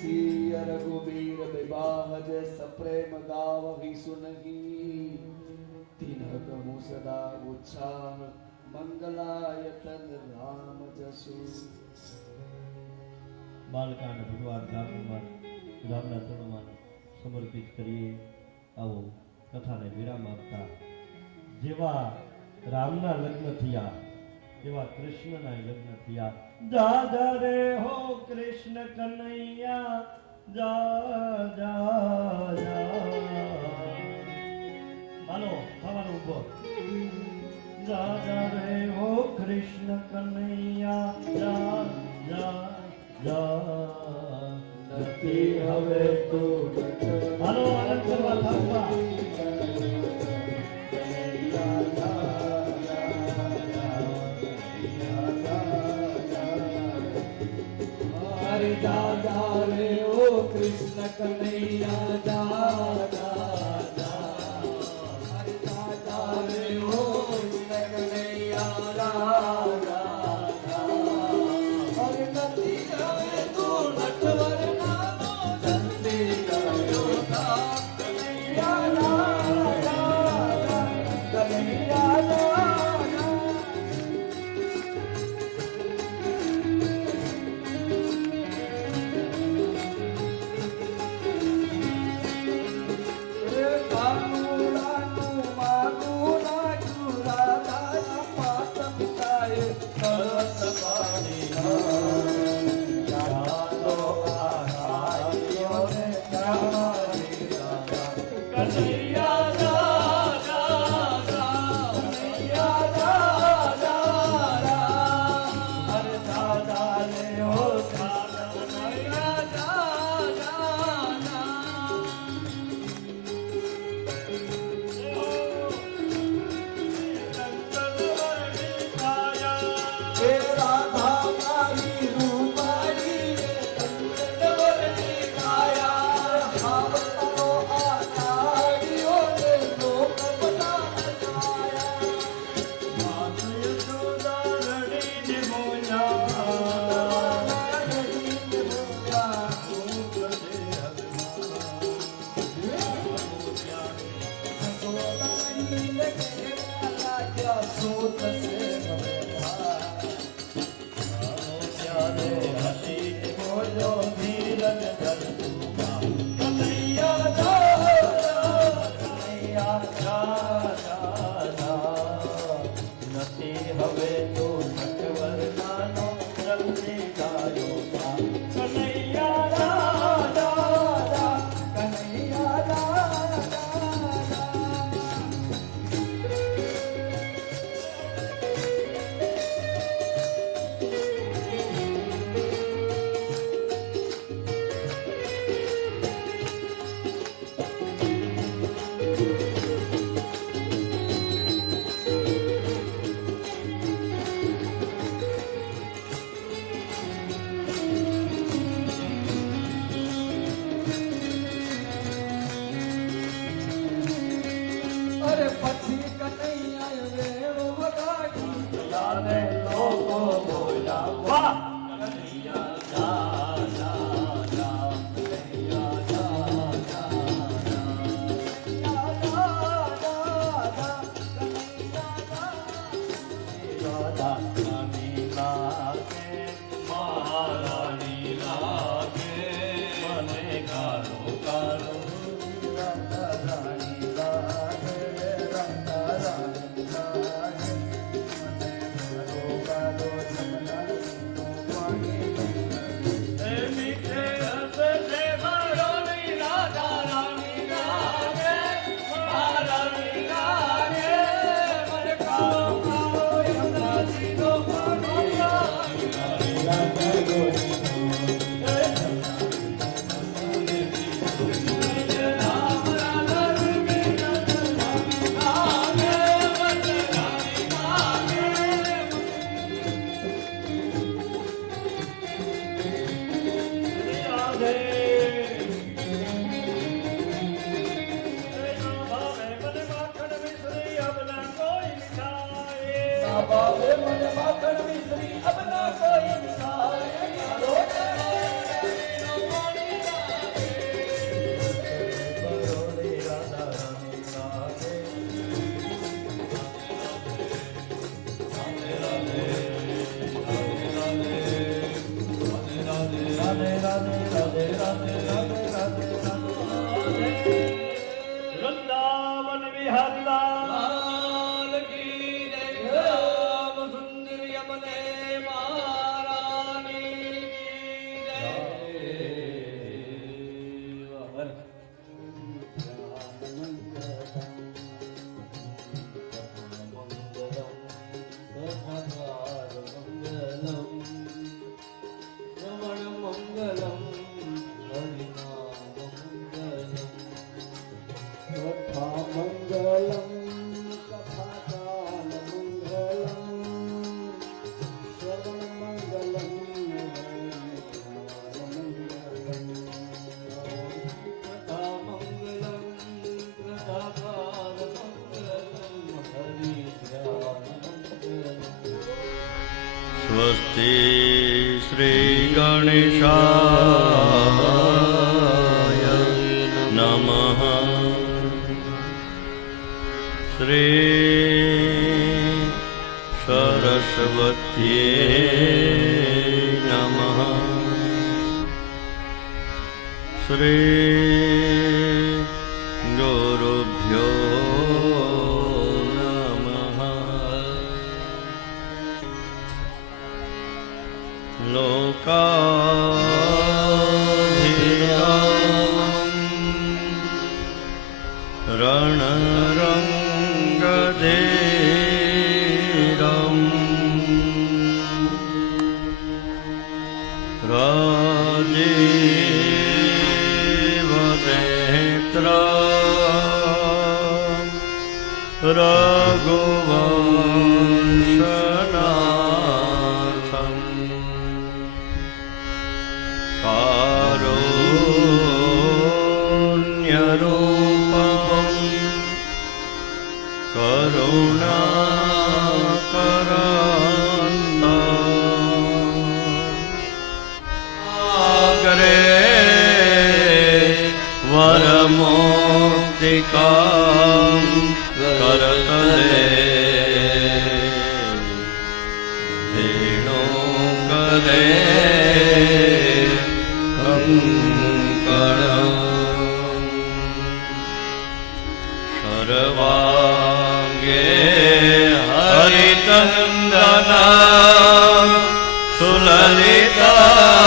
सिय रघुबीर विवाह जय सप्रेम गावहि सुनहि तिनह कमु सदा उच्छाम मंगलायतन राम जसु બાલકાંડ ભગવાન રામમાં રામના ચરણોમાં સમર્પિત કરીએ આવો કથાને વિરામ આપતા જેવા રામના લગ્ન થયા એવા કૃષ્ણના યજ્ઞ થયા. દાદા રે હો કૃષ્ણ કનૈયા કૃષ્ણ કનૈયા દાદા રે ઓ કૃષ્ણ કનૈયા દાદા નથી હવે સ્વસ્તિ શ્રી ગણેશાય श्री શ્રી नमः નમઃ. लोकाभिरामम् रणरङ्गधीरम् राजीवनेत्र रघुवंशनाथम् કરત લે વેણો કરે કંકણ શરવાંગે હરિતંદના સુલલિતા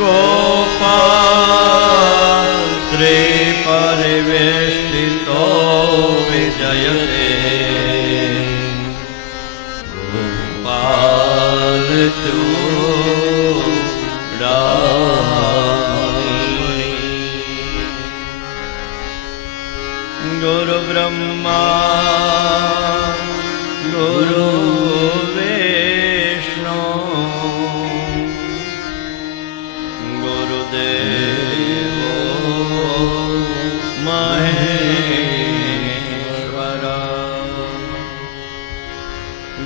गोपाल श्रीपरिवेष्टितो विजयते गोपाल चूडामणि गुरुब्रह्मा गुरुविष्णु